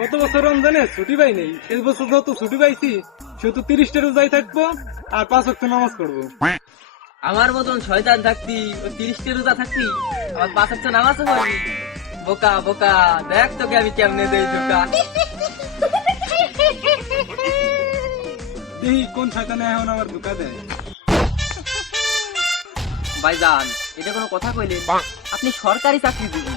গত বছর রমজানে ছুটি পাই নাই, এই বছর যত ছুটি পাইছি সে তো 30টা রোজায় থাকবো আর 5 ওয়াক্ত নামাজ পড়বো। আমার মতন শয়তান থাকতি ও 30টা রোজা থাকতি আমার 5 ওয়াক্ত নামাজও পড়বি। বোকা বোকা, দেখ তোকে আমি কেমনে দেই ধোকা। দেখি কোন শয়তানে এখন আমার ধোকা দেয়। ভাইজান, এটা কোনো কথা কইলেন? আপনি সরকারি চাকরিজীবী,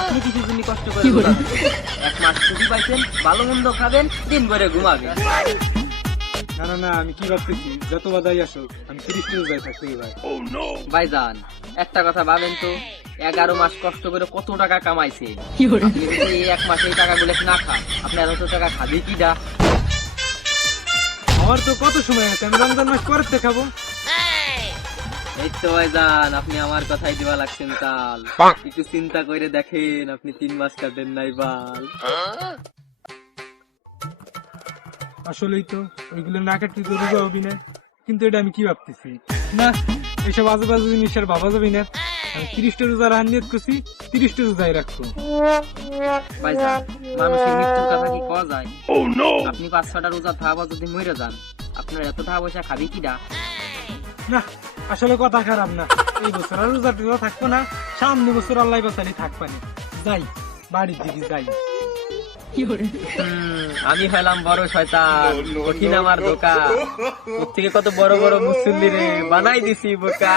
আপনি কিসের জন্য কষ্ট করে রোজা রাখবেন? 1 মাস ছুটি পাইছেন, ভালো মন্দ খাবেন, দিন ভরে ঘুমাবেন। না না না, আমি কি ভাবতেছি, যত বাধাই আসুক আমি 30টা রোজায় থাকতে ভাই। ভাইজান, একটা কথা ভাবেন তো, 11 মাস কষ্ট করে কত টাকা কামাইছে। আপনি যদি এই 1 মাসে এই টাকাগুলো না খান, আপনার অত টাকা খাবে কি ডা? আমার তো কত সময় আছে, আমি রমজান মাস পরে দেখাবো। এই তো ভাইজান, আপনি আমার কথাই দিবা লাগছেন কাল। একটু চিন্তা করে দেখেন, আপনি 3 মাস কাটেন নাই বাল। আসলেই তো ওইগুলো না কাটতে তো রোজা হবি না, কিন্তু এটা আমি কি ভাবতেছি, না এসব আজেবাজে জিনিস আর ভাবা যাবি না। আমি 30টা রোজা রান নিয়ত করছি, 30টা রোজাই রাখবো। ভাইজান, মানুষের মৃত্যুর কথা কি কওয়া যায়? আপনি 5-6টা রোজা থাকবা যদি মরে যান, আপনার এত টাকা পয়সা খাবি কি ডা? না আসলে কথা খারাপ না, এই বছর আর রোজা টোজা থাকবো না, সামনে বছর আল্লাহ বাঁচালি থাকবা না। যাই বাড়ির দিকে যাই। আমি হলাম বড় শয়তান, কঠিন আমার ধোকা। ওর থেকে কত বড় বড় মুসল্লি রে বানাই দিছি বোকা।